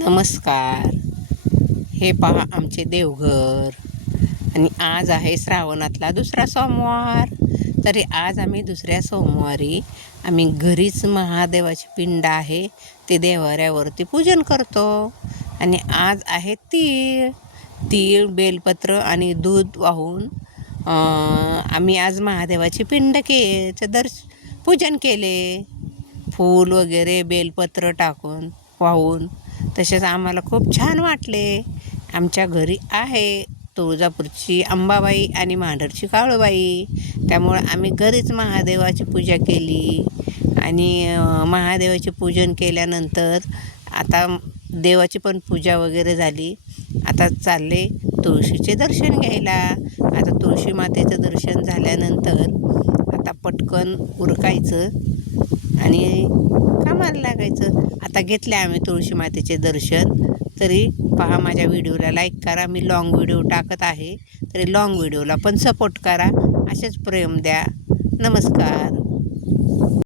नमस्कार. हे पहा आमचे देवघर. आणि आज आहे श्रावणातला दुसरा सोमवार. तरी आज आम्ही दुसऱ्या सोमवारी आम्ही घरीच महादेवाची पिंड आहे ते देवाऱ्यावरती पूजन करतो. आणि आज आहे तीळ. तीळ बेलपत्र आणि दूध वाहून आम्ही आज महादेवाची पिंड केचं दर्श पूजन केले. फूल वगैरे बेलपत्र टाकून वाहून तसेच आम्हाला खूप छान वाटले. आमच्या घरी आहे तुळजापूरची अंबाबाई आणि मांढरची काळूबाई. त्यामुळं आम्ही घरीच महादेवाची पूजा केली. आणि महादेवाचे पूजन केल्यानंतर आता देवाची पण पूजा वगैरे झाली. आता चालले तुळशीचे दर्शन घ्यायला. आता तुळशी मातेचं दर्शन झाल्यानंतर आता पटकन उरकायचं आणि कामाला आता घेतले आम्ही तुळशी मातेचे दर्शन. तरी पहा माझ्या व्हिडिओला लाईक करा. मी लाँग व्हिडिओ टाकत आहे. तरी लाँग व्हिडिओला पण सपोर्ट करा. असेच प्रेम द्या. नमस्कार.